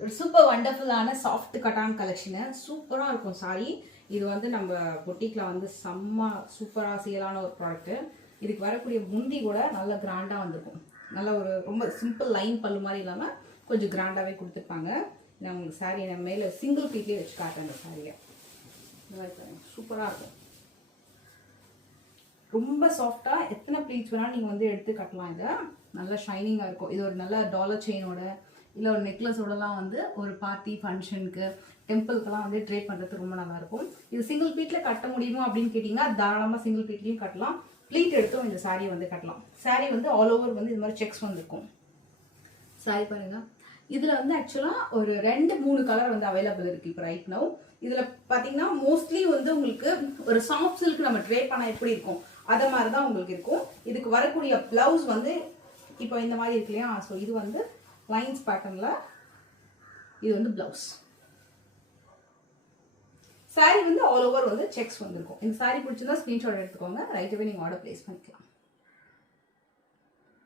ஒரு super வண்டர்ஃபுல்லான soft கட்டான் collection. சூப்பராக இருக்கும் சாரி. இது வந்து நம்ம பொட்டிக்கில் வந்து செம்ம சூப்பராக சேலான ஒரு ப்ராடக்ட்டு. இதுக்கு வரக்கூடிய முந்தி கூட நல்ல கிராண்டாக வந்திருக்கும். நல்ல ஒரு ரொம்ப சிம்பிள் லைன் பல்லு மாதிரி இல்லாமல் கொஞ்சம் கிராண்டாகவே கொடுத்துருப்பாங்க. நான் உங்களுக்கு சாரீ நான் மேலே சிங்கிள் பீட்லேயே வச்சு காட்டுறேன். அந்த சாரியை இந்த மாதிரி பாருங்கள், சூப்பராக இருக்கும். ரொம்ப சாஃப்டாக எத்தனை ப்ளீட்ஸ் வேணாலும் நீங்கள் வந்து எடுத்து கட்டலாம். இதை நல்லா ஷைனிங்காக இருக்கும். இது ஒரு நல்ல டாலர் செயினோட இல்லை ஒரு நெக்லஸோடலாம் வந்து ஒரு பார்ட்டி ஃபங்க்ஷனுக்கு டெம்பிளுக்கெல்லாம் வந்து ட்ரேட் பண்ணுறதுக்கு ரொம்ப நல்லாயிருக்கும். இது சிங்கிள் பீட்டில் கட்ட முடியுமா அப்படின்னு கேட்டிங்கன்னா தாராளமாக சிங்கிள் பீட்லேயும் கட்டலாம். ப்ளீட் எடுத்தும் இந்த சாரீ வந்து கட்டலாம். சாரீ வந்து ஆல் ஓவர் வந்து இது மாதிரி செக்ஸ் வந்துருக்கும். சாரீ பாருங்கள். இதில் வந்து ஆக்சுவலாக ஒரு 2-3 கலர் வந்து அவைலபிள் இருக்குது இப்போ ரைட் நவ். இதில் பார்த்தீங்கன்னா மோஸ்ட்லி வந்து உங்களுக்கு ஒரு சாஃப்ட் சில்க் நம்ம ட்ரேட் பண்ணால் எப்படி இருக்கும் அதை மாதிரி தான் உங்களுக்கு இருக்கும். இதுக்கு வரக்கூடிய ப்ளவுஸ் வந்து இப்போ இந்த மாதிரி இருக்கு இல்லையா. ஸோ இது வந்து லைன்ஸ் பேட்டர்னில் இது வந்து ப்ளவுஸ். சாரீ வந்து ஆல் ஓவர் வந்து செக்ஸ் வந்துருக்கும். இந்த சாரீ பிடிச்சிருந்தா ஸ்க்ரீன்ஷாட் எடுத்துக்கோங்க. ரைட்டாகவே நீங்கள் ஆர்டர் ப்ளேஸ் பண்ணிக்கலாம்.